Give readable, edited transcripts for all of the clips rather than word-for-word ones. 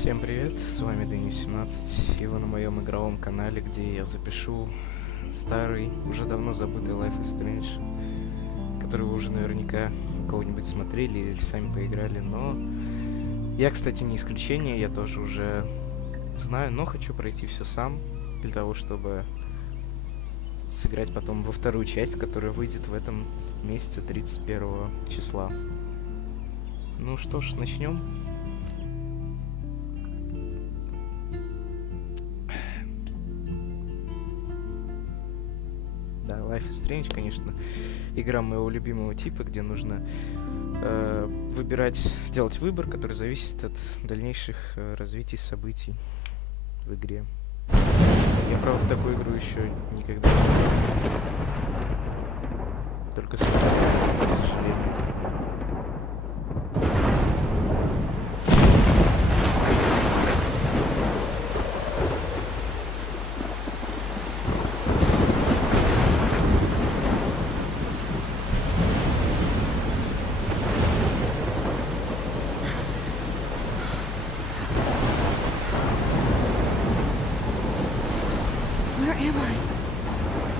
Всем привет, с вами Дэнни17, и вы на моем игровом канале, где я запишу старый, уже давно забытый Life is Strange, который вы уже наверняка кого-нибудь смотрели или сами поиграли, но я, кстати, не исключение, я тоже уже знаю, но хочу пройти все сам, для того, чтобы сыграть потом во вторую часть, которая выйдет в этом месяце 31 числа. Ну что ж, начнем. Да, Life is Strange, конечно, игра моего любимого типа, где нужно делать выбор, который зависит от дальнейших развитий событий в игре. Я, правда, в такую игру еще никогда не играл. Только смотрел, к сожалению. Where am I?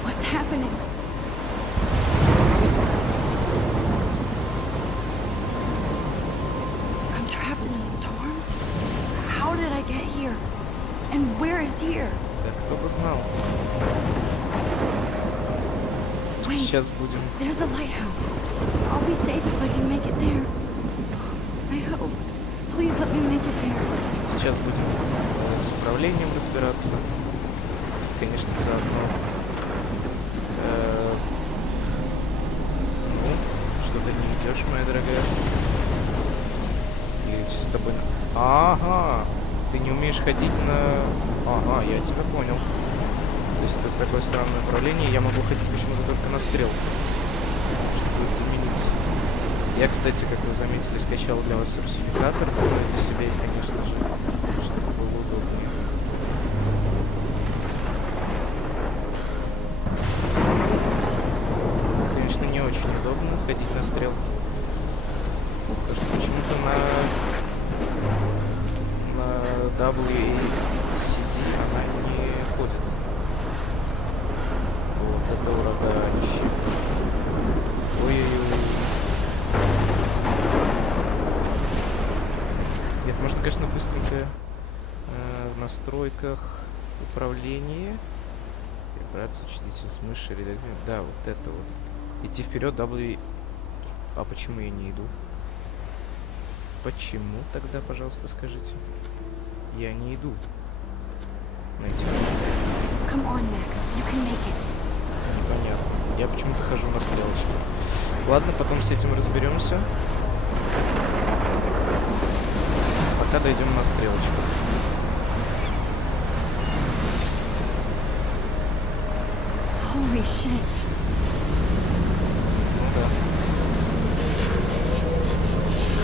What's happening? I'm trapped in a storm? How did I get here? And where is here? Да, кто бы знал. Wait, Сейчас будем... there's the lighthouse. I'll be safe if I can make it there. I hope. Please let me make it there. Сейчас будем с управлением разбираться. Конечно, заодно. Ну, что-то не идешь, моя дорогая. Или с тобой... Ага! Ты не умеешь ходить на... Ага, я тебя понял. То есть это такое странное управление. Я могу ходить почему-то только на стрелку. Что будет заменить. Я, кстати, как вы заметили, скачал для вас русификатор. Для себя, конечно же, чтобы было удобнее. Конечно, не очень удобно ходить на стрелке. Потому что почему-то на WACD она не ходит. Вот это ураганище. Ой-ой-ой. Нет, можно, конечно, быстренько в настройках управления перебраться, учтите с мыши, редактировать. Да, вот это вот. Идти вперед, W. А почему я не иду? Почему тогда, пожалуйста, скажите? Я не иду. Найти. Come on, Max. You can make it. Непонятно. Я почему-то хожу на стрелочке. Ладно, потом с этим разберемся. Пока дойдем на стрелочку. Holy shit. Ну да.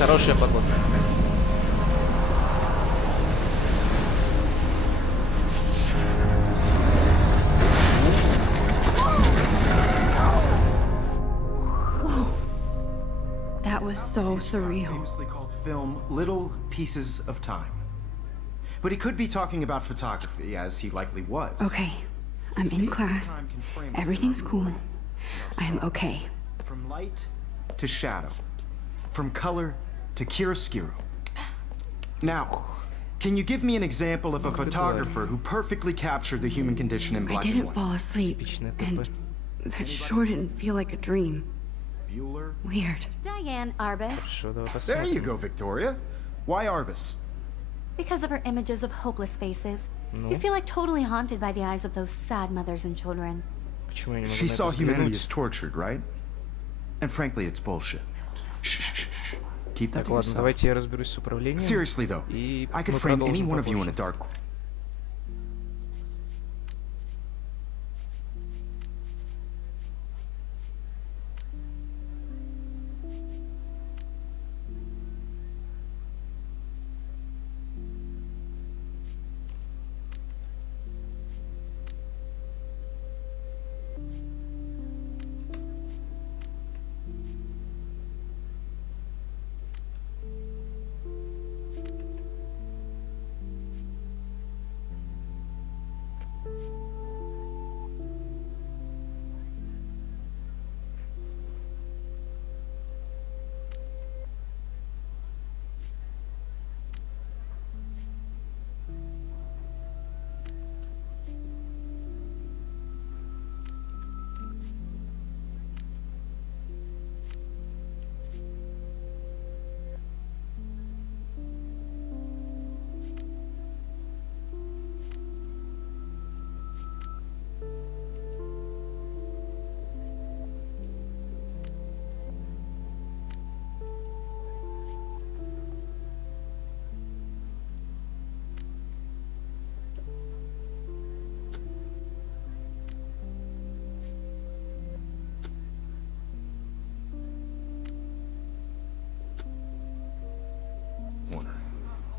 Хорошая погода. That was so surreal. Famously called film Little Pieces of Time. But he could be talking about photography, as he likely was. Okay, I'm in class. Everything's cool. I am okay. From light to shadow. From color to chiaroscuro. Now, can you give me an example of a photographer who perfectly captured the human condition in I black and didn't white? fall asleep, and that sure didn't feel like a dream. Bueller? Weird. Diane Arbus, Хорошо, давай There you посмотрим. go, Victoria. Why Arbus? because of her images of hopeless faces. Ну, You feel like totally haunted by the eyes of those sad mothers and children. почему я не могу She на это saw humanity взглянуть? as tortured, right? And frankly, it's bullshit. Shh, shh, shh, shh. Keep that Так, to ладно, yourself. давайте я разберусь с управлением. Seriously though, И I could мы frame any продолжим one of you in попозже. a dark.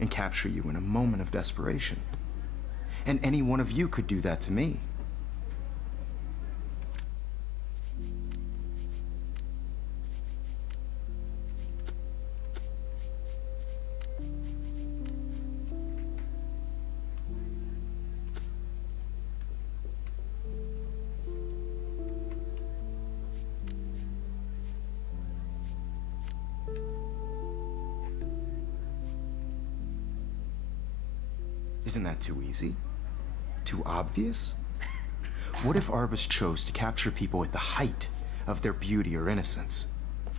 and capture you in a moment of desperation. And any one of you could do that to me. Isn't that too easy? Too obvious? What if Arbus chose to capture people at the height of their beauty or innocence?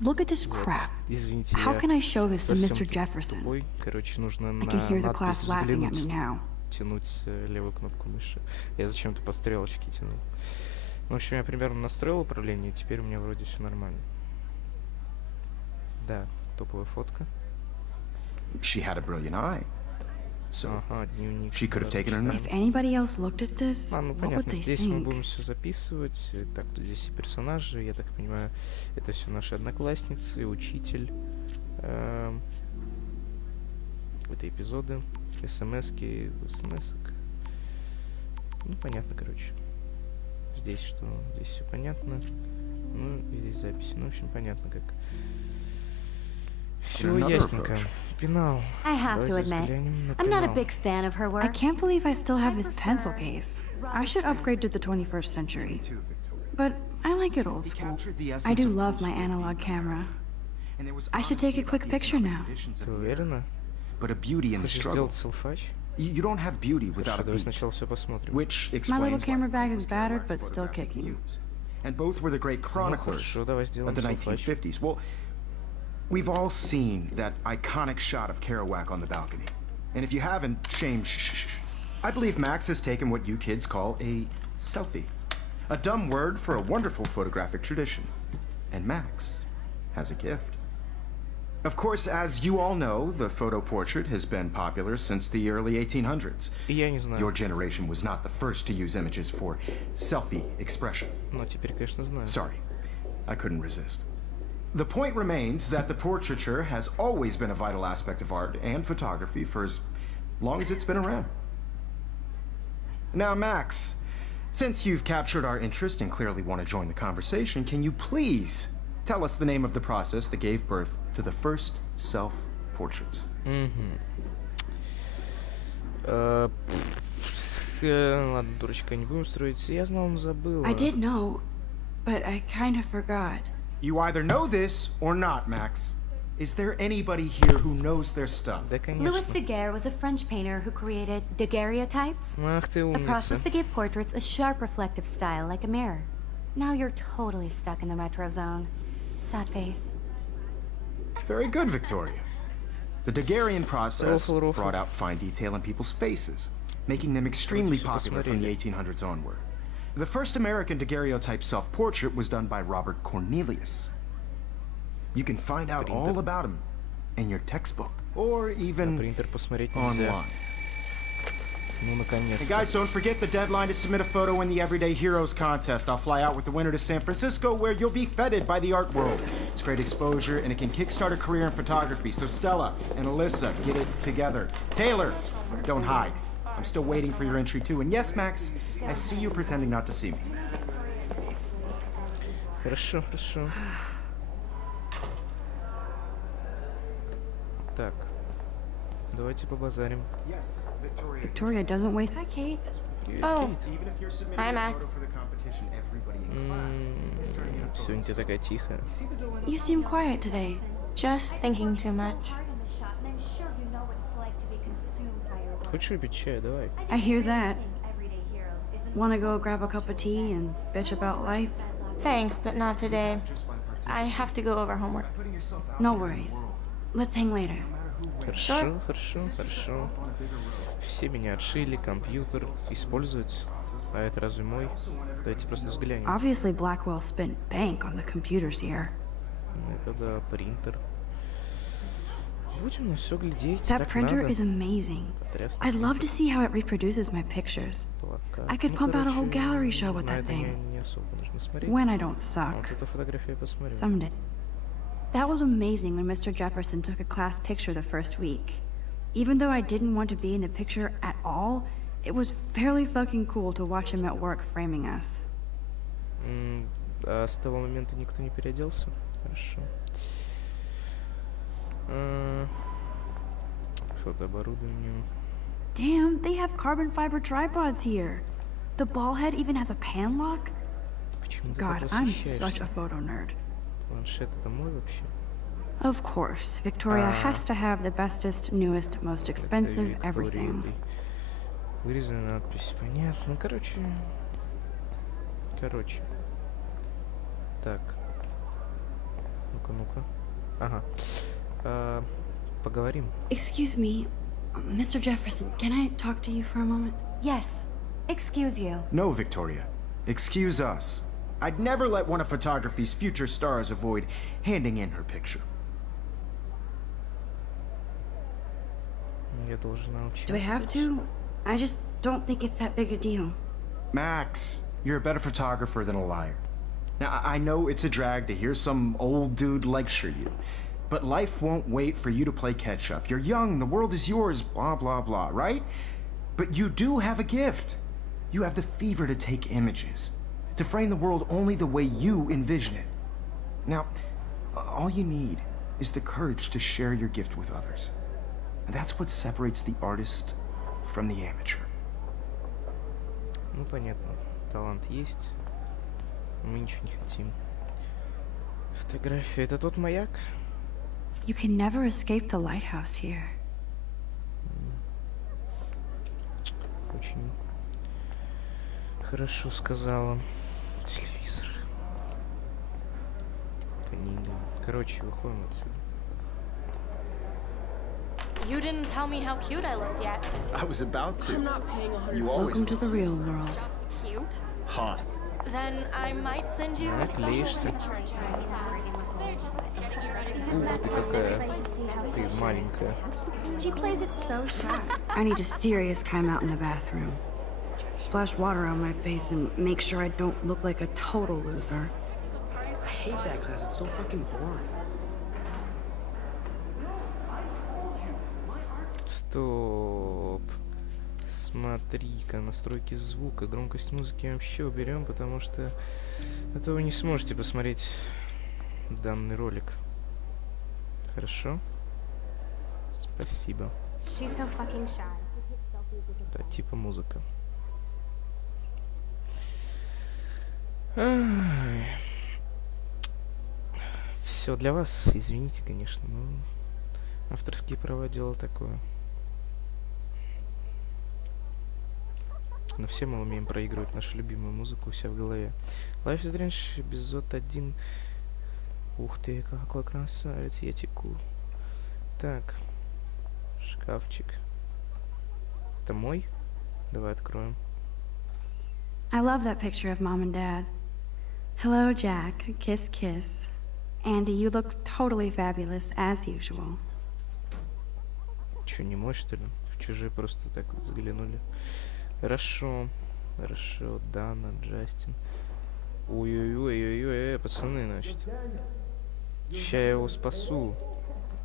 Look at this crap. Извините, How я can I show this to совсем Mr. Jefferson? тупой. Короче, нужно I can hear the на class надпись laughing at me взглянуть, now. тянуть левую кнопку мыши. Я зачем-то по стрелочке тянул. В общем, я примерно настроил управление, и теперь у меня вроде все нормально. Да, топовая фотка. She had a brilliant eye. So, Ага, дневник. she could have taken her If anybody else looked at this, Ну what would понятно, they здесь мы think? будем все записывать. Так, тут здесь и персонажи, я так понимаю, это все наши одноклассницы, учитель. Это эпизоды, смс-ки, смс-ок. Ну, понятно, короче. Здесь что? Здесь все понятно. Ну, и здесь записи. Ну, в общем, понятно, как. Все Another ясненько. approach. Пенал. I have to Давайте admit, взглянем на I'm not a пенал. big fan of her I work. can't believe I still have this pencil case. I should upgrade to the 21st century. too, Victoria. But I like it old He school. captured the I essence do of love my post-war analog camera. And there was I should honesty take a about quick the picture economic now. conditions of Ты the era, уверена? but a beauty in the Хочешь struggle. сделать селфач? You don't have beauty without Хорошо, a давай beat, сначала все посмотрим. which My explains little why camera bag Frank is was battered, Kerouac's but still photographic kicking. muse. And both were the great chroniclers хорошо, давай сделаем of the селфач. 1950s. Well, we've all seen that iconic shot of Kerouac on the balcony. And if you haven't, shame. I believe Max has taken what you kids call a selfie. A dumb word for a wonderful photographic tradition. And Max has a gift. Of course, as you all know, the photo portrait has been popular since the early 1800s. Я не знаю. Your generation was not the first to use images for selfie expression. Но теперь, конечно, знаю. Sorry, I couldn't resist. The point remains that the portraiture has always been a vital aspect of art and photography for as long as it's been around. Now, Max, since you've captured our interest and clearly want to join the conversation, can you please tell us the name of the process that gave birth to the first self-portraits? Ладно, дурочка, не будем строить. Я знал, но забыла. I did know, but I kind of forgot. You either know this or not, Max. Is there anybody here who knows their stuff? Да, конечно. Louis Daguerre was a French painter who created daguerreotypes, Ах ты a process умница. that gave portraits a sharp reflective style like a mirror. Now you're totally stuck in the retro zone. Sad face. Very good, Victoria. The Daguerrean process Ruffle, ruffle. brought out fine detail in people's faces, making them extremely всё popular from the посмотрели. 1800s onward. The first American daguerreotype self-portrait was done by Robert Cornelius. You can find out all Принтер. about him in your textbook, or На even принтер посмотреть нельзя. online. Ну, Hey наконец-то. guys, don't forget the deadline to submit a photo in the Everyday Heroes contest. I'll fly out with the winner to San Francisco, where you'll be feted by the art world. It's great exposure, and it can kickstart a career in photography. So Stella and Alyssa, get it together. Taylor, don't hide. I'm still waiting for your entry too. And yes, Max, I see you pretending not to see me. Хорошо, хорошо. Так. Давайте побазарим. Yes, Victoria. Victoria doesn't waste. Hi, Kate. Привет, Oh. Кейт. Even if you're submitting Hi, a Max. photo for the competition, everybody in class is turning in a photo. Сегодня ты такая тихая. See the dilemma? You seem quiet today. Just thinking too much. Хочешь выпить чай? Давай. I hear that. Wanna go grab a cup of tea and bitch about life? Thanks, but not today. I have to go over homework. No worries. Let's hang later. Хорошо, хорошо, хорошо. Все меня отшили, компьютер использовать. А это разве мой? Давайте просто взглянем. Obviously, Blackwell spent bank on the computers here. Это да, принтер. Будем на все глядеть, That так printer надо. is amazing. Потрясный I'd love to принтер. see how it reproduces my pictures. Плакат. I could Ну, pump out a whole короче, gallery show with на that это мне thing. не особо нужно смотреть. When I don't Вот suck. эту фотографию я посмотрю. Someday. That was amazing when Mr. Jefferson took a class picture the first week. Even though I didn't want to be in the picture at all, it was fairly fucking cool to watch him at work framing us. А с того момента никто не переоделся? Хорошо. Фотооборудование. Damn, they have carbon fiber tripods here. The ball head even has a pan lock. Почему ты God, так I'm such восхищаешься? a photo nerd. Планшет это мой вообще? Of course, Victoria Ah. has to have the bestest, newest, most expensive Это everything. Виктория, вырезанная надпись. Понятно. Ну, короче. Так. Ну-ка. Ага. Поговорим. Excuse me, Mr. Jefferson, can I talk to you for a moment? Yes. Excuse you. No, Victoria. Excuse us. I'd never let one of photography's future stars avoid handing in her picture. Я должна Do I have to? I just don't think it's that big a deal. Max, you're a better photographer than a liar. Now, I know it's a drag to hear some old dude lecture you, but life won't wait for you to play catch up. You're young, the world is yours, blah, blah, blah, right? But you do have a gift. You have the fever to take images, to frame the world only the way you envision it. Now, all you need is the courage to share your gift with others. And that's what separates the artist from the amateur. Ну, понятно. Талант есть. Мы ничего не хотим. Фотография. Это тот маяк? You can never escape the lighthouse here. Очень хорошо сказала. Телевизор. Книга. Короче, выходим отсюда. You didn't tell me how cute I looked yet. I was about to. I'm not paying 100. You always Welcome to the real world. Just cute. hot. Then I might send you a special Наклеишься. picture. They're just getting you ready. Ты какая? Ты маленькая. She plays it so shy. I need a serious timeout in the bathroom. Splash water on my face and make sure I don't look like a total loser. I hate that class. It's so fucking boring. Стоп. Смотри-ка, настройки звука, громкость музыки вообще уберем, потому что это вы не сможете посмотреть данный ролик. Хорошо? Спасибо. She's so fucking shy. Да, типа музыка. Все для вас, извините, конечно, но авторские права дело такое. Но все мы умеем проигрывать нашу любимую музыку у себя в голове. Life is Strange, эпизод 1. Ух ты, какой красавец, я теку. Так, шкафчик. Это мой? Давай откроем. I love that picture of Mom and Dad. Hello, Jack. Kiss, kiss. Andy, you look totally fabulous, as usual. Че, не мой, что ли? В чужие просто так вот заглянули. Хорошо. Хорошо. Дана, Джастин. Ой-ой-ой-ой-ой, пацаны, значит. Ща я его спасу.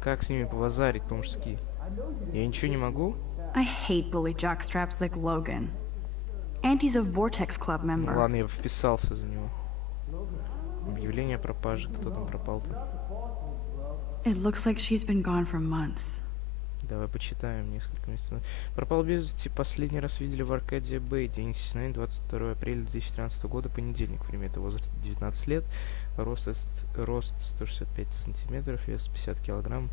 Как с ними побазарить по-мужски? Я ничего не могу? I hate bully jockstraps like Logan. Andy's a Vortex Club Ну member. ладно, я вписался за него. Объявление о пропаже. Кто там пропал-то? It looks like she's been gone for months. Давай почитаем несколько месяцев. Пропал без вести. Последний раз видели в Аркадия Бэй. День исчезновения 22 апреля 2013 года, понедельник. Время это возраст 19 лет. Рост 165 сантиметров, вес 50 килограмм.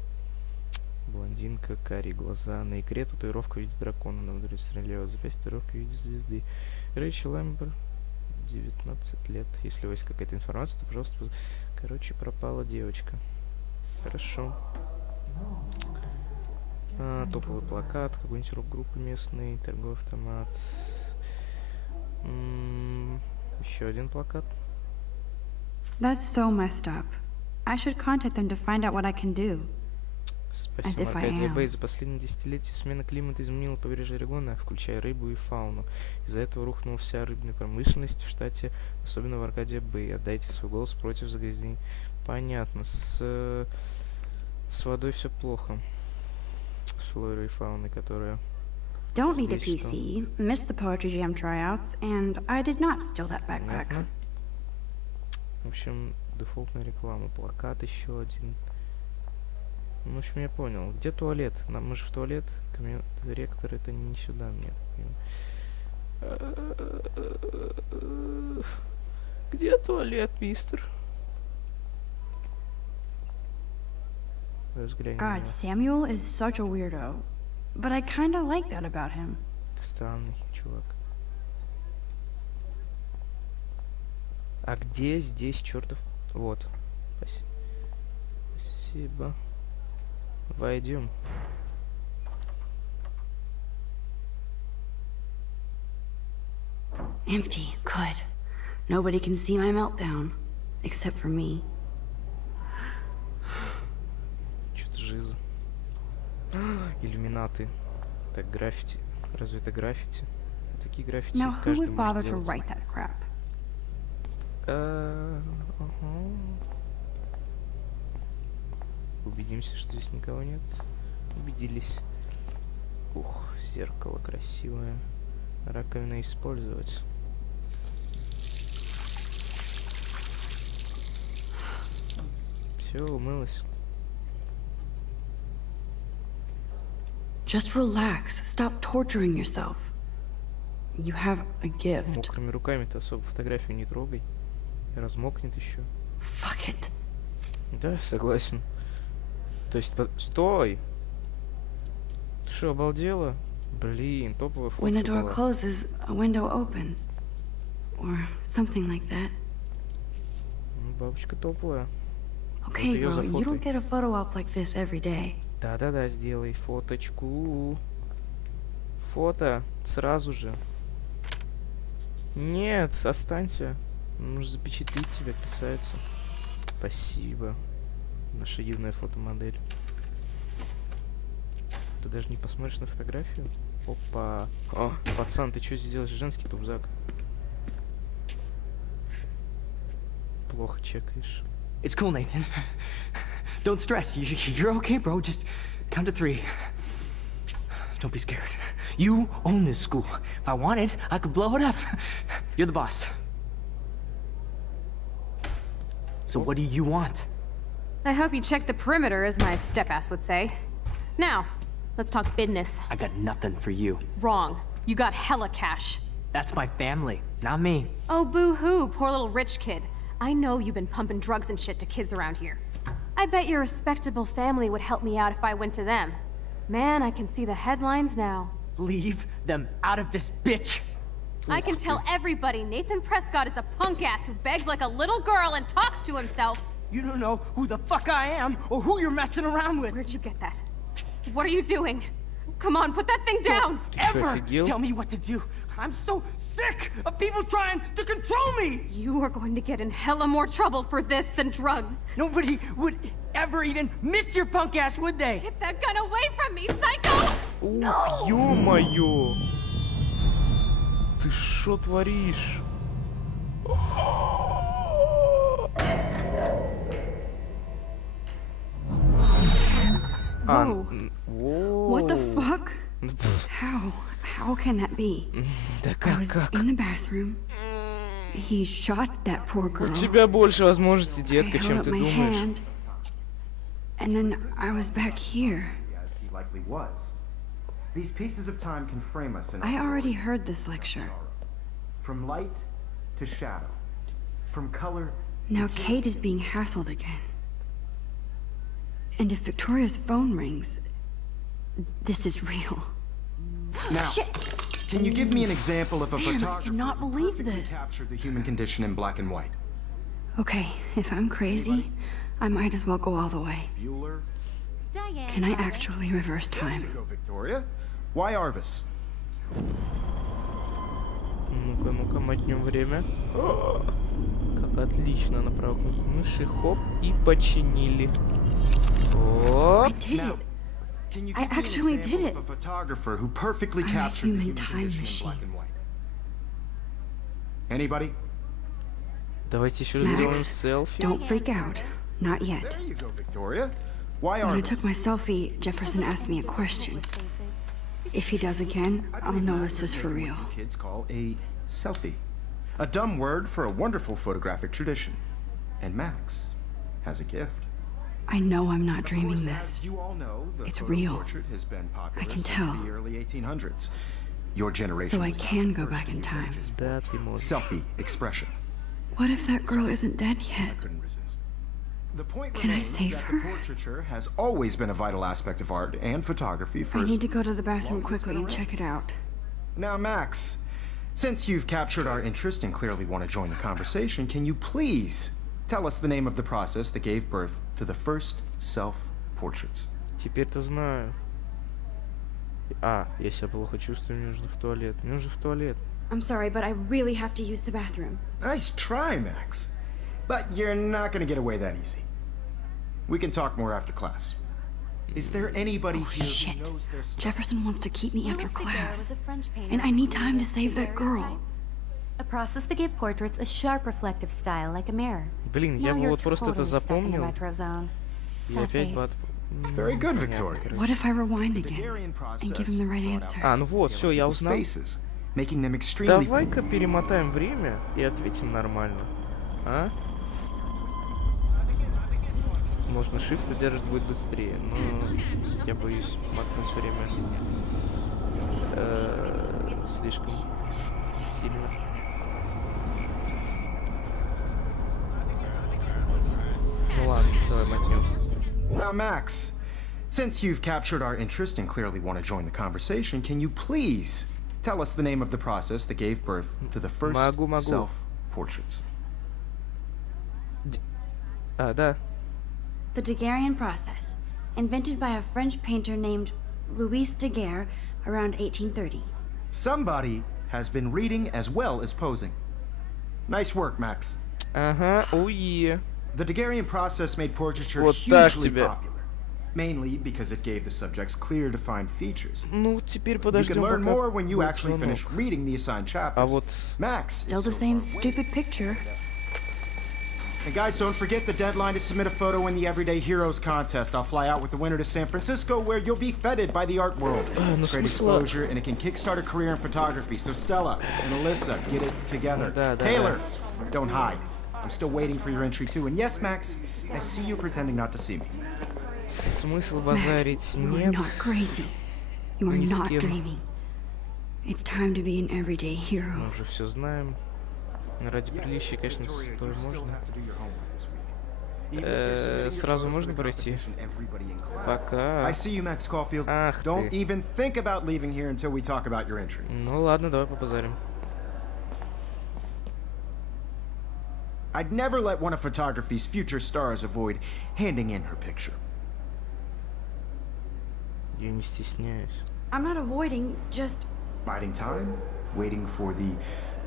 Блондинка, карие глаза. На икре татуировка в виде дракона. На внутренней левой запястье татуировка в виде звезды. Рэйчел Эмбер, 19 лет. Если у вас есть какая-то информация, то, пожалуйста, короче, пропала девочка. Хорошо. Топовый плакат, какой-нибудь рок-группы местный, торговый автомат. Еще один плакат. That's so messed up. I should contact them to find out what I can do. Спасибо, if I Аркадия am. Бэй. За последние десятилетия смена климата изменила побережье Орегона, включая рыбу и фауну. Из-за этого рухнула вся рыбная промышленность в штате, особенно в Аркадия Бэй. Отдайте свой голос против загрязнений. Понятно. С водой все плохо. флоры и фауны, которая... Don't need a Здесь что? PC, missed the Poetry Jam tryouts, and I did not steal that backpack. Понятно. В общем, дефолтная реклама, плакат еще один. Ну, в общем, я понял. Где туалет? Мы же в туалет. Ректор это не сюда, нет. Где туалет, мистер? Давай взглянем на God, него. Samuel is such a weirdo. But I kinda like that about him. Ты странный чувак. А где здесь чертов? Вот. Спасибо. Войдем. Empty, good. Nobody can see my meltdown. Except for me. Что-то жиза. Иллюминаты. Так, граффити. Разве это граффити? Такие граффити Now, who каждый would может bother to делать. write that crap? Ага. Убедимся, что здесь никого нет. Убедились. Ух, зеркало красивое. Раковина использовать. Все, умылась. Just relax. Stop torturing yourself. You have a gift. Мокрыми руками-то особо фотографию не трогай. Размокнет еще. Fuck it. Да, согласен. То есть, стой! Ты что, обалдела? Блин, топовая When a фотка door была. closes, a window opens. Or something like that. Ну, бабочка топовая. Okay, её girl, you don't зафотай. get a photo op like this every day. Да-да-да, сделай фоточку. Фото сразу же. Нет, останься. Нужно запечатлеть тебя, красавица. Спасибо. Наша юная фотомодель. Ты даже не посмотришь на фотографию? Опа. О, пацан, ты что здесь делаешь? Женский тубзак. Плохо чекаешь. It's cool, Nathan. Don't stress. You're okay, bro. Just count to 3. Don't be scared. You own this school. If I wanted, I could blow it up. You're the boss. So what do you want? I hope you checked the perimeter, as my step-ass would say. Now, let's talk business. I got nothing for you. Wrong. You got hella cash. That's my family, not me. Oh, boo-hoo, poor little rich kid. I know you've been pumping drugs and shit to kids around here. I bet your respectable family would help me out if I went to them. Man, I can see the headlines now. Leave them out of this bitch. I can tell everybody Nathan Prescott is a punk ass who begs like a little girl and talks to himself. You don't know who the fuck I am or who you're messing around with. Where'd you get that? What are you doing? Come on, put that thing down! Ever офигел? tell me what to do. I'm so sick of people trying to control me. You are going to get in hella more trouble for this than drugs. Nobody would ever even miss your punk ass, would they? Get that gun away from me, psycho! Ух, ё-моё! Ты шо творишь? Whoa. Воу. What the fuck? Пф, How can that be? Да I was как? in the bathroom. He shot that poor У girl. тебя больше возможностей, I детка, held чем up ты my думаешь. hand. And then I was back here. As he likely was. These pieces of time can frame us in I already heard this lecture. from light to shadow, from color. Now Kate is being hassled again. And if Victoria's phone rings, this is real. Now, can you give me an example of a Man, I photographer cannot who believe perfectly this. captured the human condition in black and white? Okay, if I'm crazy, I might as well go all the way. Bueller? Diane. Can I Arbus. actually reverse There you time? go, Victoria. Why Arbus? Ну-ка, ну-ка, мотнем время. Как отлично на правой кнопке мыши. Хоп, и починили. I Оп. did Now, it. can you I give me an actually example did of a photographer who perfectly I'm a captured the human human time condition in black machine. and white? Anybody? Давайте еще раз сделаем Max, селфи. don't freak out. Not yet. There you go, Victoria. Why When are I took my selfie, Jefferson asked me a question. If he does again, I'll know this is for real. Kids call a selfie. A dumb word for a wonderful photographic tradition. And Max has a gift. I know I'm not Of dreaming course, this. as you all know, the It's photo real. portrait has been popular I can since tell. the early 1800s. Your generation So I was not can the go first back to in use time. images for Да, ты можешь. Selfie expression. What if that girl isn't dead I yet? couldn't resist. The point Can I remains save that her? the portraiture has always been a vital aspect of art and photography for I as need to go to the bathroom long as it's quickly been and check it out. Now, Max, since you've captured our interest and clearly want to join the conversation, can you please tell us the name of the process that gave birth to the first self-portraits? Теперь-то знаю. Я себя плохо чувствую, мне нужно в туалет. Мне нужно в туалет. I'm sorry, but I really have to use the bathroom. Nice try, Max. But you're not going to get away that easy. We can talk more after class. Is there anybody here Shit. who knows their stuff? Jefferson wants to keep me after Louis Daguerre class. was a French painter And I need who time to created save that girl. daguerreotypes, a process that gave portraits a sharp reflective style like a mirror. Блин, Now я бы you're вот просто это totally stuck in the запомнил. retro zone. И Sad опять face. бы Very good, Понятно, Victoria. короче. What if I rewind again Daguerrean process and give him the right brought answer? out Ну вот, все, я people's узнал. faces, making them extremely Давай-ка перемотаем время и ответим нормально. А? Можно shift удерживать будет быстрее, но я боюсь мотнуть время слишком сильно. Ну ладно, давай мотнем. Now, Max, since you've captured our interest and clearly want to join the conversation, can you please tell us the name of the process that gave birth to the first Могу. self-portraits? Да. The Daguerrean process, invented by a French painter named Louis Daguerre around 1830. Somebody has been reading as well as posing. Nice work, Max. Ага, уе. The Daguerrean process made portraiture Вот так hugely тебе. popular, mainly because it gave the subjects clear, defined features. Ну, теперь You подождем, can learn пока more when you будет actually звонок. finish reading the assigned chapters. А вот Max Still is the so same far away. stupid picture. And guys, don't forget the deadline to submit a photo in the Everyday Heroes contest. I'll fly out with the winner to San Francisco, where you'll be feted by the art world. ну It's great смысла- exposure, and it can kickstart a career in photography. So Stella and Alyssa, get it together. Да. Taylor, don't hide. I'm still waiting for your entry too. And yes, Max, I see you pretending not to see me. смысл Max, базарить you are нет. not crazy. You are Ни с not кем. dreaming. It's time to be an everyday hero. Мы уже все знаем. Ради приличия, конечно, стоит можно. Сразу можно пройти? Пока. I see you, Max Caulfield. Ах Don't ты. even think about leaving here until we talk about your entry. Ну ладно, давай побазарим. I'd never let one of photography's future stars avoid handing in her picture. Я не стесняюсь. I'm not avoiding, just Biding time, waiting for the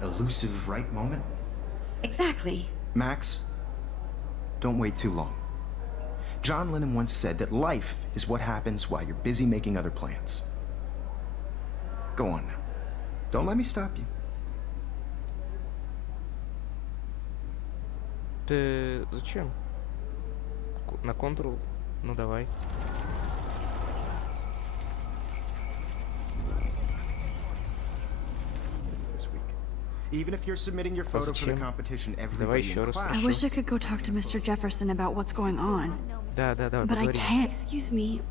elusive right moment. exactly. Max, don't wait too long. John Lennon once said that life is what happens while you're busy making other plans. Go on now. Don't let me stop you. Ты зачем? На контрол? Ну давай. This week. Even if you're submitting your photo for the зачем? competition, Давай everybody еще in раз. class. I wish I could go talk to Mr. Jefferson about what's going on. Да, давай, But I поговорим. can't. Excuse me.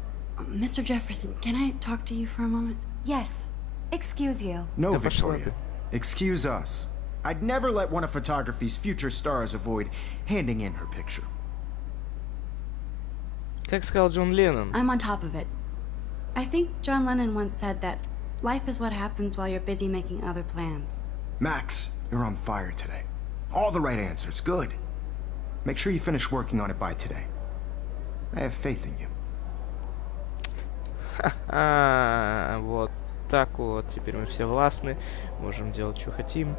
Mr. Jefferson, can I talk to you for a moment? Yes. Excuse you. No, Да пошла Victoria. ты. Excuse us. I'd never let one of photography's future stars avoid handing in her picture. Как сказал Джон Леннон. I'm on top of it. I think John Lennon once said that life is what happens while you're busy making other plans. Max, you're on fire today. All the right answers. Good. Make sure you finish working on it by today. I have faith in you. Вот так вот. Теперь мы все властны. Можем делать, что хотим.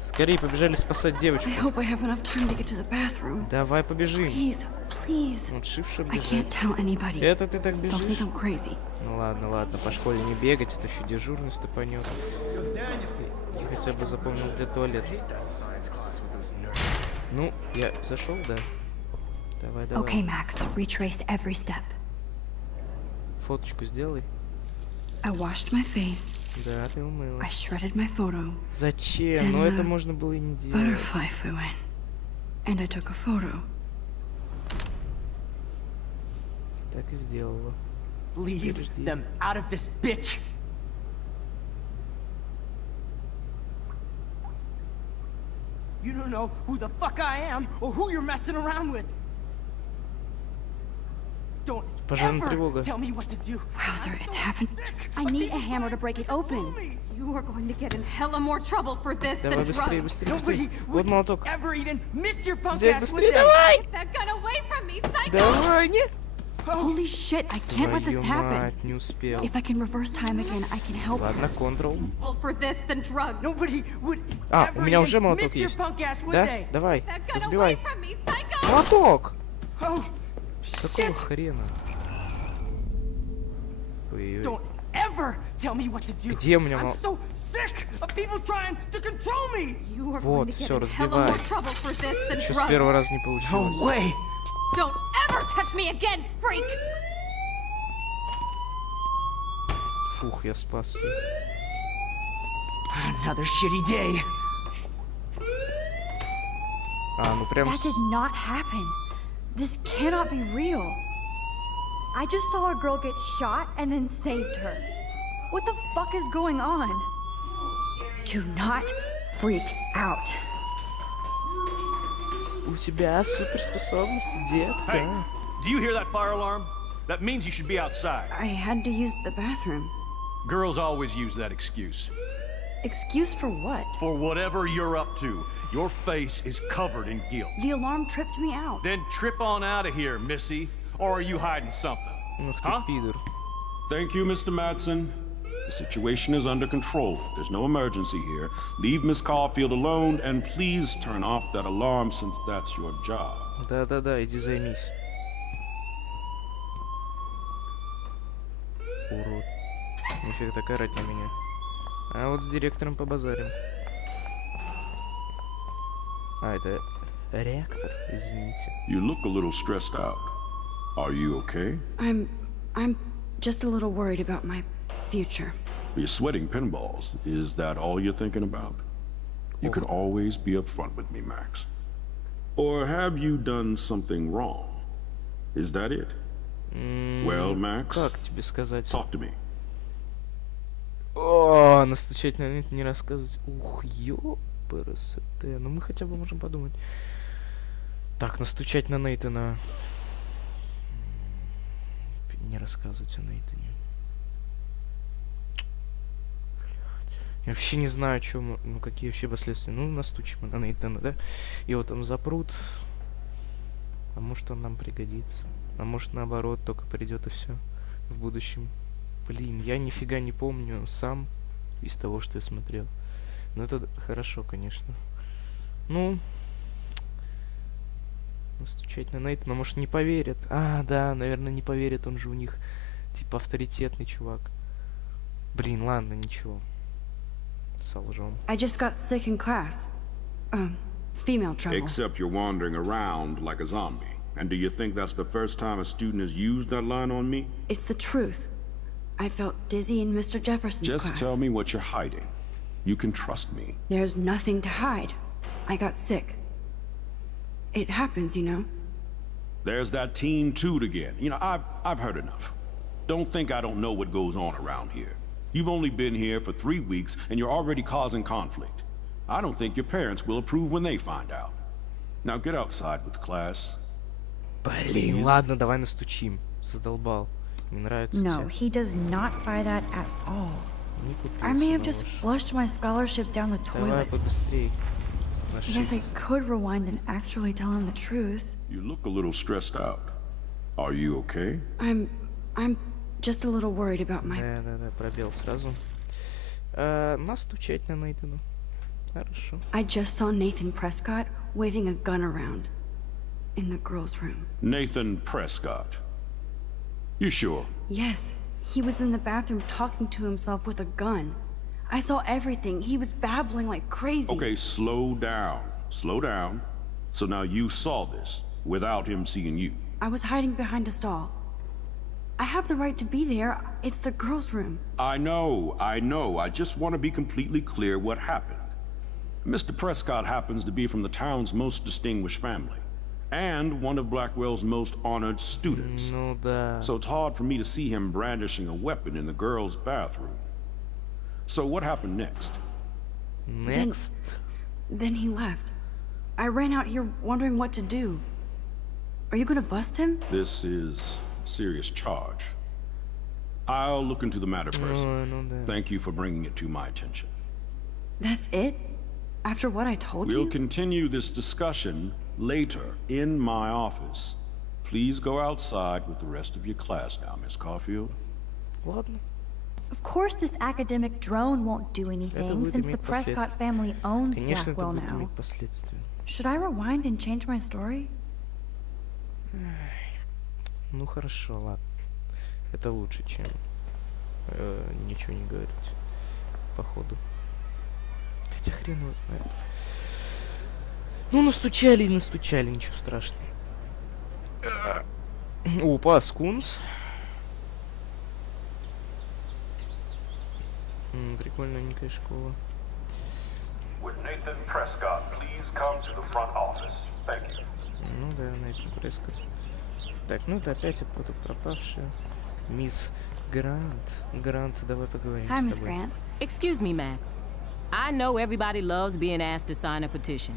Скорее побежали спасать I девочку. hope I have enough time to get to the bathroom. Давай побежим. Please, please. Вот шивши I can't бежать. tell anybody. Это ты так They'll think бежишь? I'm crazy. Ну ладно, по школе не бегать, это еще дежурный стопанет. Я хотя бы запомнил, где туалет. Ну, я зашел, да. Давай. Okay, Max, retrace every step. фоточку сделай. I washed my face. Да, ты I умылась. shredded my photo. Зачем? Ну Then это the можно было и не делать. Butterfly flew in. And I took a photo. Так и сделала. Leave Подожди. them out of this bitch. You don't know who the fuck I am or who you're messing around with. Don't Пожарная ever тревога. tell me what to do. Wowzer, I'm it's so happened. sick I of need a people hammer to trying break it control open. me. You are going to get in hella more trouble for this Давай than быстрее, drugs. быстрее, Nobody быстрее. would Вот молоток. ever even miss your punk Взять ass, would быстрее, they? давай! Get that gun away from me, psycho! Давай, не! Holy shit, I can't let Твою this happen. мать, не успел. If I can reverse time again, I can help Ладно, her. контрол. Well, for this than drugs. Nobody would А, у ever меня уже even молоток miss your есть. punk ass, would Да? they? Давай, That gun away разбивай. from me, psycho! Молоток! Oh, Какого shit! хрена? Ой-ой-ой. Don't ever tell me what to do. Где у меня I'm мол- so sick of people trying to control me. You are Вот, going to get всё, in hella more разбивай. trouble for this than Еще с drugs. первого раза не получилось. No way. Don't ever touch me again, freak! Фух, я спас ее. Another shitty day. А, ну прям... That did not happen. This cannot be real. I just saw a girl get shot and then saved her. What the fuck is going on? Do not freak out. У тебя суперспособности, детка. Hey, do you hear that fire alarm? That means you should be outside. I had to use the bathroom. Girls always use that excuse. Excuse for what? For whatever you're up to, your face is covered in guilt. The alarm tripped me out. Then trip on out of here, Missy. Or are you hiding something? Ух ты, Huh? пидор. Thank you, Mr. Madsen. The situation is under control. There's no emergency here. Leave Miss Caulfield alone, and please turn off that alarm since that's your job. Да-да-да, иди займись. Урод. Нифига так орать на меня. А вот с директором побазарим. А, это реактор, извините. You look a little stressed out. Are you okay? I'm just a little worried about my future. You're sweating pinballs. Is that all you're thinking about? You can always be upfront with me, Max. Or have you done something wrong? Is that it? Well, Max, Как тебе сказать? talk to me. О, настучать на это не рассказывать. Ух, ёпрст. Ну мы хотя бы можем подумать. Так, настучать на Нейтана. Не рассказывать о Нейтане. Я вообще не знаю, чем, ну какие вообще последствия. Ну, настучим на Нейтана, да? Его там запрут. А может он нам пригодится. А может наоборот, только придет и все в будущем. Блин, я нифига не помню сам из того, что я смотрел. Но это хорошо, конечно. Ну, стучать на Нейтана, может не поверят. А, да, наверное, не поверят, он же у них типа авторитетный чувак. Блин, ладно, ничего. Солжем. I just got sick in class. Female trouble. Except you're wandering around like a zombie. And do you think that's the first time a student has used that line on me? It's the truth. I felt dizzy in Mr. Jefferson's Just class. tell me what you're hiding. You can trust me. There's nothing to hide. I got sick. It happens, you know. There's that teen toot again. You know, I've heard enough. Don't think I don't know what goes on around here. You've only been here for 3 weeks, and you're already causing conflict. I don't think your parents will approve when they find out. Now get outside with class. Блин, Please. ладно, давай настучим. Задолбал. Не нравится No, тебе? he does not buy that at all. Не купился I may have на just ложь. flushed my scholarship down the Давай toilet. побыстрей. I guess I could rewind and actually tell him the truth. You look a little stressed out. Are you okay? I'm just a little worried about my... Да, пробел сразу. Настучать на Нейтану. Хорошо. I just saw Nathan Prescott waving a gun around in the girls' room. Nathan Prescott. You sure? Yes, he was in the bathroom talking to himself with a gun. I saw everything. He was babbling like crazy. Okay, slow down. Slow down. So now you saw this without him seeing you. I was hiding behind a stall. I have the right to be there. It's the girls' room. I know. I just want to be completely clear what happened. Mr. Prescott happens to be from the town's most distinguished family, and one of Blackwell's most honored students. Ну да. So it's hard for me to see him brandishing a weapon in the girls' bathroom. So what happened next? Next. Then he left. I ran out here wondering what to do. Are you gonna bust him? This is a serious charge. I'll look into the matter personally. Ну да. Thank you for bringing it to my attention. That's it? After what I told We'll you? continue this discussion later in my office. Please go outside with the rest of your class now, Miss Caulfield. Ладно. Of course this academic drone won't do Это anything будет since the иметь Prescott последствия. family owns Конечно, это Blackwell будет now. иметь последствия. Should I rewind and change my story? Ну хорошо, ладно. Это лучше, чем ничего не говорить. Походу. Хотя хрен его знает. Ну, настучали и настучали, ничего страшного. Опа, скунс. Прикольненькая школа. Would Nathan Prescott please come to the front office? Thank you. Ну да, Нейтан Прескотт. Так, ну это опять оттуда пропавшая. Мисс Грант. Грант, давай поговорим Hi, с Miss тобой. Grant. Excuse me, Max. I know everybody loves being asked to sign a petition.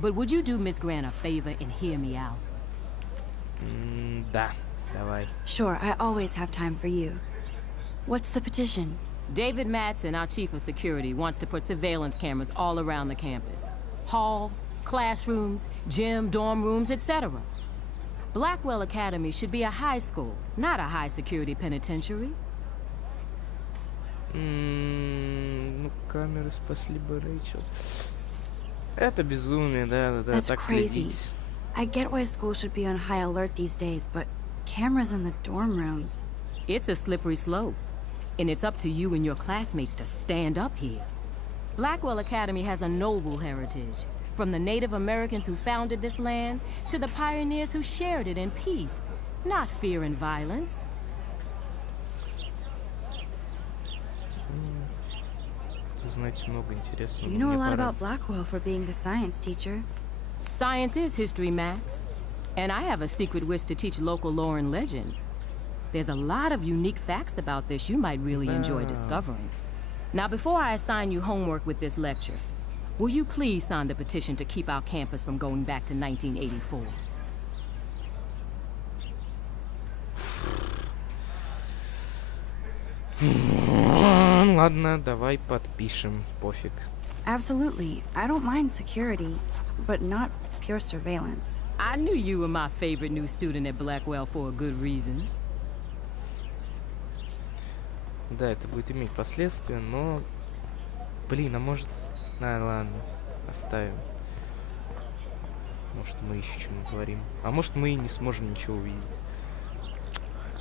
But would you do Miss Grant a favor and hear me out? Да, давай. Sure, I always have time for you. What's the petition? David Madsen, our chief of security, wants to put surveillance cameras all around the campus. Halls, classrooms, gym, dorm rooms, etc. Blackwell Academy should be a high school, not a high-security penitentiary. Ну, камеры спасли бы Рэйчел. Это безумие, да, That's так crazy. следить. I get why schools should be on high alert these days, but cameras in the dorm rooms. It's a slippery slope, and it's up to you and your classmates to stand up here. Blackwell Academy has a noble heritage, from the Native Americans who founded this land to the pioneers who shared it in peace, not fear and violence. Знаете много интересного. You know a Мне lot пора. about Blackwell for being the science teacher. Science is history, Max. And I have a secret wish to teach local lore and legends. There's a lot of unique facts about this you might really enjoy discovering. Now, before I assign you homework with this lecture, will you please sign the petition to keep our campus from going back to 1984? Ладно, давай подпишем, пофиг. Absolutely. I don't mind security, but not pure surveillance. I knew you were my favorite new student at Blackwell for a good reason. Да, это будет иметь последствия, но... Блин, а может... ладно, оставим. Может, мы еще что натворим. А может, мы и не сможем ничего увидеть.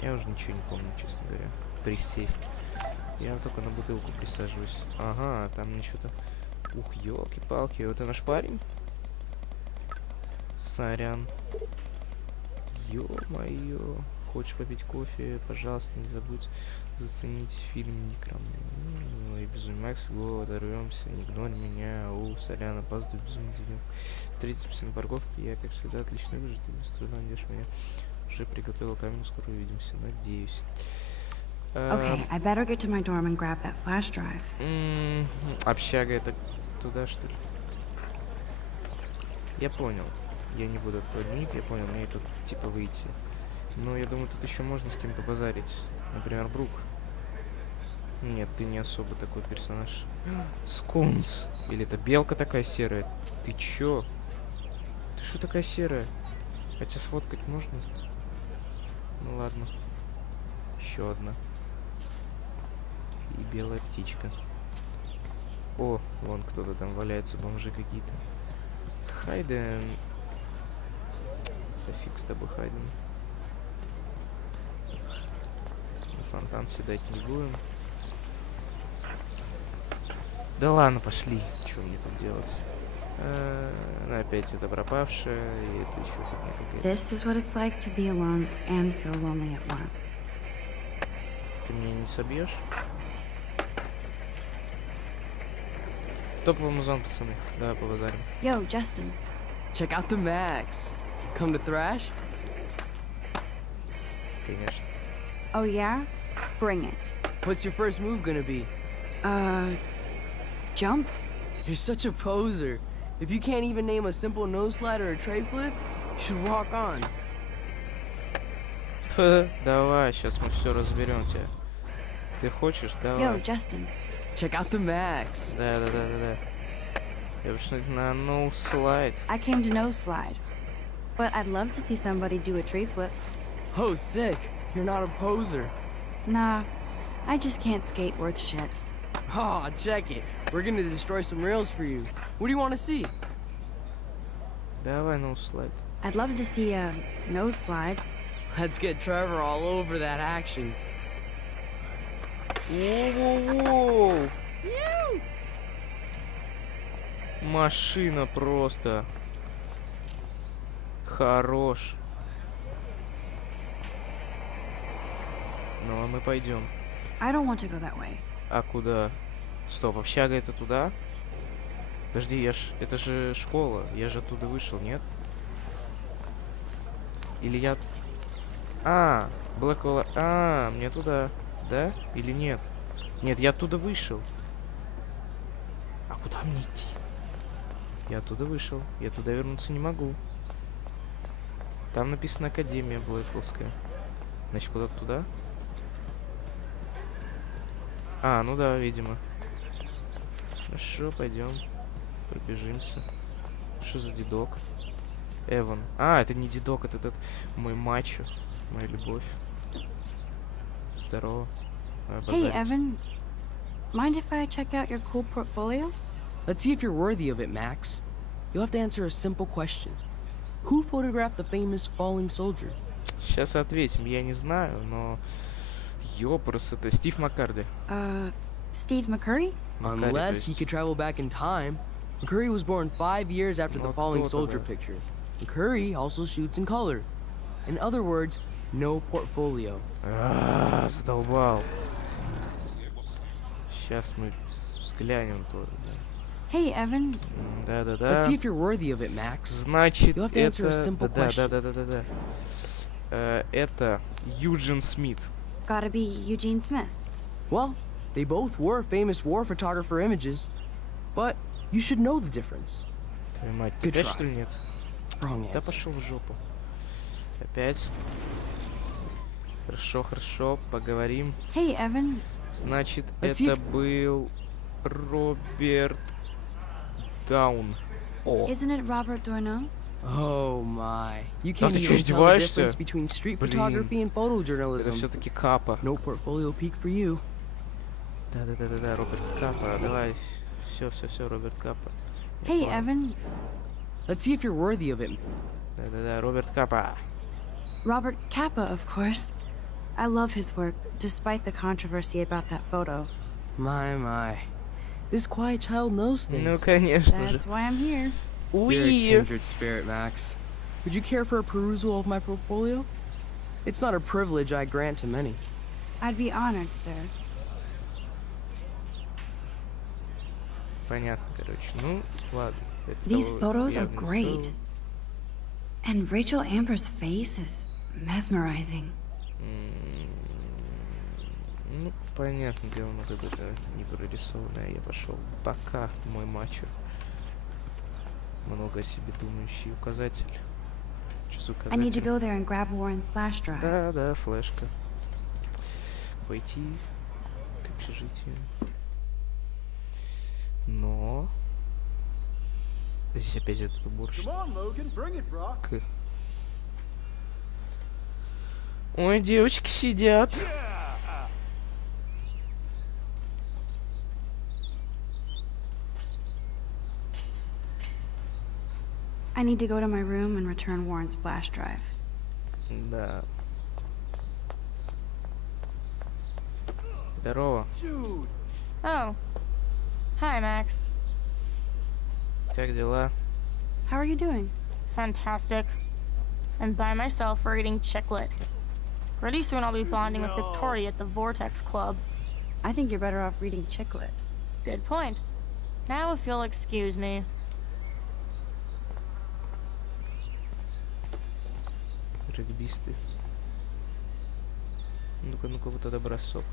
Я уже ничего не помню, честно говоря. Присесть. Я только на бутылку присаживаюсь. Ага, там мне что-то... Ух, елки-палки, это наш парень? Сорян. Ё-моё. Хочешь попить кофе? Пожалуйста, не забудь заценить фильм Некрам. И безумие Макс, го, оторвемся, не игнорь меня. Сорян, опаздываю, безумие денёк. 30% на парковке, я, как всегда, отлично выжил, ты без труда найдешь меня. Уже приготовил камеру, скоро увидимся, надеюсь. Okay, I better get to my dorm and grab that flash drive. Общага, это туда, что ли? Я понял. Я не буду открывать ник, я понял, мне тут типа выйти. Но я думаю, тут еще можно с кем-то базарить. Например, Брук. Нет, ты не особо такой персонаж. Скунс! Или это белка такая серая? Ты чё? Ты что такая серая? Хотя сфоткать можно? Ну ладно. Еще одна. И белая птичка. О, вон кто-то там валяется, бомжи какие-то. Хайден. Да фиг с тобой, Хайден. На фонтан съедать не будем. Да ладно, пошли. Что мне тут делать? Опять это пропавшая, и это еще фигня какая-то. This is what it's like to be alone and feel lonely at once. Ты меня не собьешь? Топовый музон, пацаны. Давай побазарим. Yo, Justin. Check out the Max. Come to thrash? Конечно. Oh, yeah? Bring it. What's your first move gonna be? Jump? You're such a poser. If you can't even name a simple nose slide or a tray flip, you should walk on. Давай, сейчас мы все разберем тебя. Ты хочешь? Давай. Yo, Justin. Check out the Max. Да. Я пошел на no slide. I came to no slide. But I'd love to see somebody do a tree flip. Oh, sick. You're not a poser. Nah, I just can't skate worth shit. Oh, check it. We're gonna destroy some rails for you. What do you want to see? Давай no slide. I'd love to see a nose slide. Let's get Trevor all over that action. Воу-воу-воу! Машина просто. Хорош. Ну, а мы пойдем. I don't want to go that way. А куда? Стоп, общага это туда? Подожди, это же школа. Я же оттуда вышел, нет? Или я... А, Блэквелла... А, мне туда. Да? Или нет? Нет, я оттуда вышел. А куда мне идти? Я оттуда вышел. Я туда вернуться не могу. Там написано Академия Блэквиллская. Значит, куда-то туда? А, ну да, видимо. Хорошо, пойдем. Пробежимся. Что за дедок? Эван. А, это не дедок, это этот мой мачо. Моя любовь. Здорово. Hey, Evan. Mind if I check out your cool portfolio? Let's see if you're worthy of it, Max. You'll have to answer a simple question. Who photographed the famous falling soldier? Сейчас ответим. Я не знаю, но... Ёпрс, это Стив Маккарди. Steve McCurry? Unless he could travel back in time. McCurry was born 5 years after the falling soldier picture. McCurry also shoots in color. In other words, no portfolio. Задолбал. Сейчас мы взглянем тоже. Hey, Evan. Да-да-да. Let's see if you're worthy of it, Max. Значит, You'll have to answer a это... simple question. Да. Это Юджин Смит. Gotta be Eugene Smith. Well, they both were famous war photographer images, but you should know the difference. Твою мать, Good опять try. что ли нет? Wrong Да answer. пошел в жопу. Опять. Хорошо, поговорим. Hey, Evan. Значит, Let's see это был Роберт Даун. О, Isn't it Robert Doisneau? Oh my. You can't ты чё, even tell the издеваешься? difference between street Блин. photography and это photojournalism. все-таки Капа. No portfolio peak for you. Да, Роберт Капа. Давай. Все, Роберт Капа. Hey, Evan. Let's see if you're worthy of it. Да, Роберт Капа. Robert Capa, of course. I love his work, despite the controversy about that photo. My. This quiet child knows things. Ну, конечно же. That's why I'm here. You're a Уи. kindred spirit, Max. Would you care for a perusal of my portfolio? It's not a privilege I grant to many. I'd be honored, sir. Понятно, короче. Ну, ладно. Это These того photos are явно не great. стоило. And Rachel Amber's face is mesmerizing. Ну, понятно, где он вот это не прорисованное. Я пошел. Пока, мой мачо. Много о себе думающий указатель. Что за I need to указатель? go there and grab Warren's flash drive. Да, флешка. Пойти к общежитию. Но... Здесь опять этот уборщик. Ой, девочки сидят. I need to go to my room and return Warren's flash drive. Да. Здорово. Oh. Hi, Max. Как дела? How are you doing? Fantastic. I'm by myself reading Chick Lit. Pretty soon I'll be bonding with Victoria at the Vortex Club. I think you're better off reading chick lit. Good point. Now if you'll excuse me. Регбисты. Ну-ка, ну-ка, вот это бросок.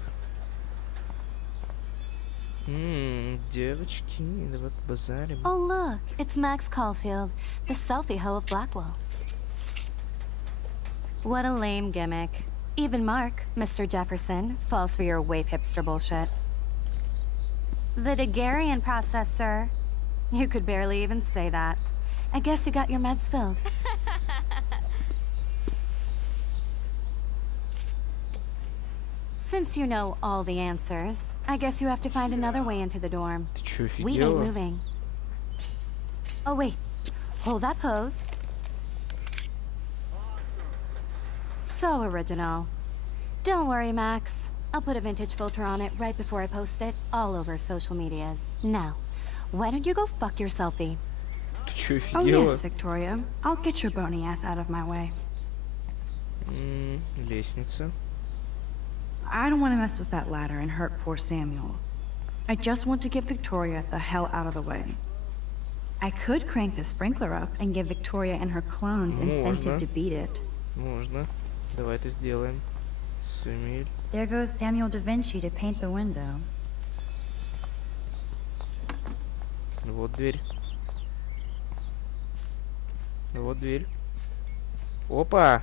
Девочки, давай побазарим. Oh, look, it's Max Caulfield, the selfie hoe of Blackwell. What a lame gimmick. Even Mark, Mr. Jefferson, falls for your wave hipster bullshit. The Daguerrean process, sir. You could barely even say that. I guess you got your meds filled. Since you know all the answers, I guess you have to find another way into the dorm. Ты чё, We ain't офигела? moving. Oh, wait. Hold that pose. So original. Don't worry, Max. I'll put a vintage filter on it right before I post it all over social medias. Now, why don't you go fuck your selfie? Ты чё, Oh офигела? yes, Victoria. I'll get your bony ass out of my way. Лестница. I don't want to mess with that ladder and hurt poor Samuel. I just want to get Victoria the hell out of the way. I could crank the sprinkler up and give Victoria and her clones incentive to beat it. Можно. Давай это сделаем. Сумель. There goes Samuel da Vinci to paint the window. Вот дверь. Вот дверь. Опа!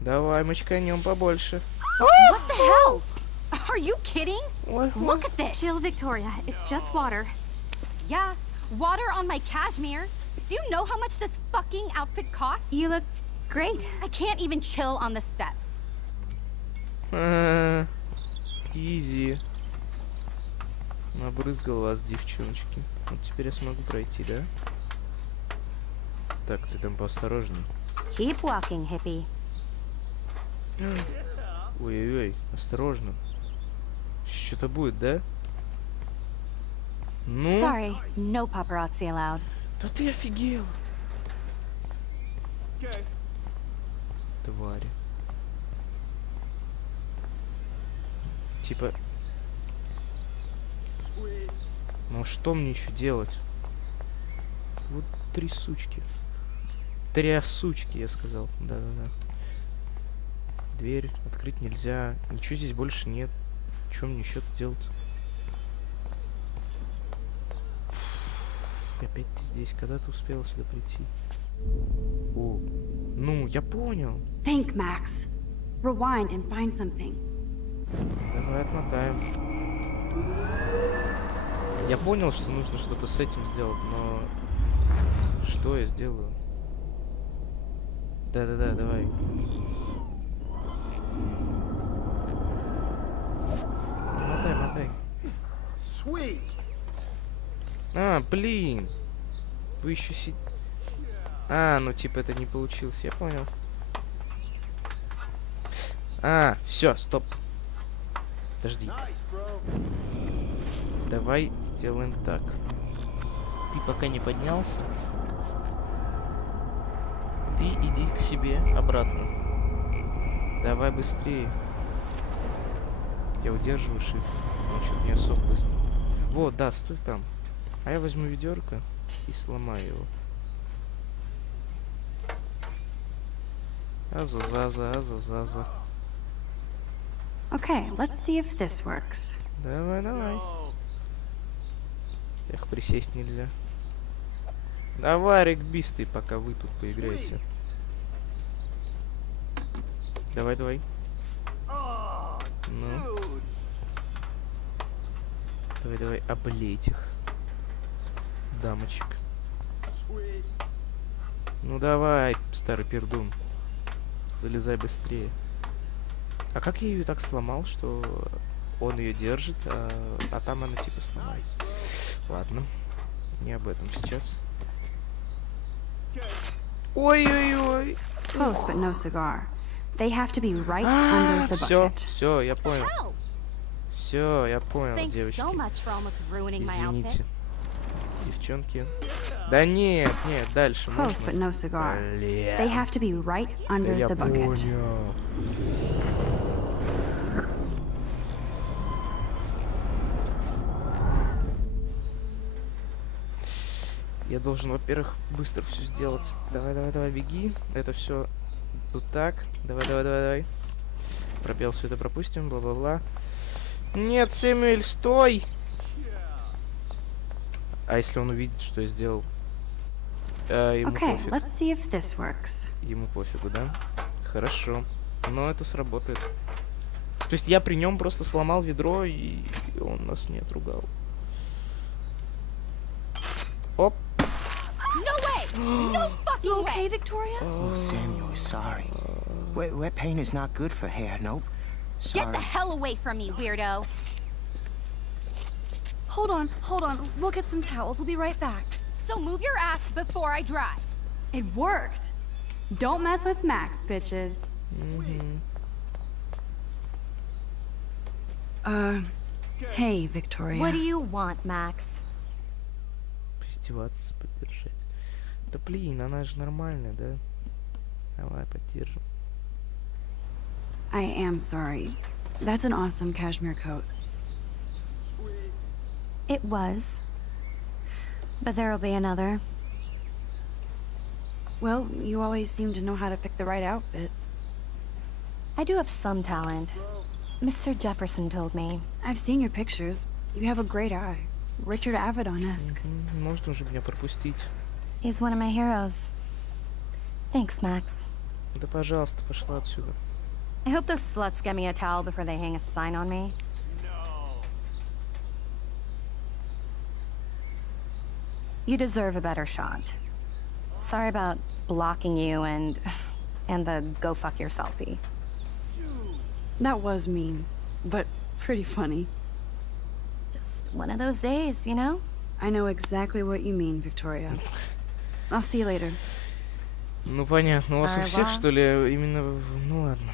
Давай, мочканем побольше. What the hell? Are you kidding? Ой, Look at this. Chill, Victoria. It's just water. Yeah, water on my cashmere. Do you know how much this fucking outfit costs? You look great. I can't even chill on the steps. Изи. Набрызгал вас, девчоночки. Вот теперь я смогу пройти, да? Так, ты там поосторожней. Keep walking, hippie. Ой-ой-ой, осторожно. Что-то будет, да? Ну? Sorry, no paparazzi allowed. Да ты офигел. Твари. Типа... Ну что мне еще делать? Вот три сучки. Трясучки, я сказал. Да-да-да. Дверь открыть нельзя. Ничего здесь больше нет. Что мне еще делать? Опять ты здесь. Когда ты успела сюда прийти? О, ну, я понял. Think, Max. Rewind and find something. Давай отмотаем. Я понял, что нужно что-то с этим сделать, но... Что я сделаю? Да-да-да, давай. Мотай, мотай. Sweet. А, блин. Вы еще А, ну типа это не получилось, я понял. А, все, стоп. Подожди. Давай сделаем так. Ты пока не поднялся. Ты иди к себе обратно. Давай быстрее. Я удерживаю shift. Он что-то не особо быстро. Вот, да, стой там. А я возьму ведерко и сломаю его. Азазаза, азазаза. Okay, let's see if this works. Давай, давай. Эх, присесть нельзя. Давай, регбисты, пока вы тут поиграете. Давай, давай. Ну. Давай, давай, облей их. Дамочек. Ну давай, старый пердун. Залезай быстрее. А как я ее так сломал, что он ее держит, а там она типа сломается? Ладно, не об этом сейчас. Ой-ой-ой. Close, but no cigar. They have to be right under the Все, bucket. все, я понял. Все, я понял, Thanks девочки. so much for almost ruining my outfit. Извините. Девчонки. Да нет, нет, дальше Close, but можно. no cigar. Бля. They have to be right Да under я the bucket. понял. Я должен, во-первых, быстро все сделать. Давай, давай, давай, беги. Это все вот так. Давай, давай, давай, давай. Пробел, все это пропустим, бла-бла-бла. Нет, Сэмюэль, стой! А если он увидит, что я сделал? Ему Okay, пофиг. let's see if this works. Ему пофигу, да? Хорошо. Но это сработает. То есть я при нем просто сломал ведро, и он нас не отругал. Оп. No way! No fucking You okay, way! Victoria? Oh, Samuel is sorry. Wet paint is not good for hair, nope. Sorry. Get the hell away from me, weirdo! Hold on. We'll get some towels. We'll be right back. So move your ass before I dry. It worked. Don't mess with Max, bitches. Hey, Victoria. What do you want, Max? Издеваться, поддержать. Да блин, она же нормальная, да? Давай, поддержим. I am sorry. That's an awesome cashmere coat. It was. But there'll be another. Well, you always seem to know how to pick the right outfits. I do have some talent. Mr. Jefferson told me. I've seen your pictures. You have a great eye. Richard Avedon-esque. Можно уже меня пропустить? He's one of my heroes. Thanks, Max. Да пожалуйста, пошла отсюда. I hope those sluts get me a towel before they hang a sign on me. You deserve a better shot. Sorry about blocking you and the go fuck your selfie. That was mean, but pretty funny. Just one of those days, you know? I know exactly what you mean, Victoria. I'll see you later. Ну понятно, у вас у всех Ага. что ли именно... Ну ладно.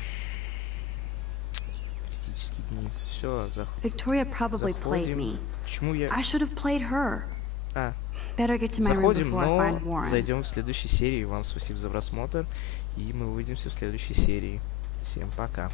Критические дни. Все, Victoria probably played заходим. me. Почему я... I should have played her. А, Better get to my room заходим, before I но find Warren. зайдем в следующей серии. Вам спасибо за просмотр. И мы увидимся в следующей серии. Всем пока.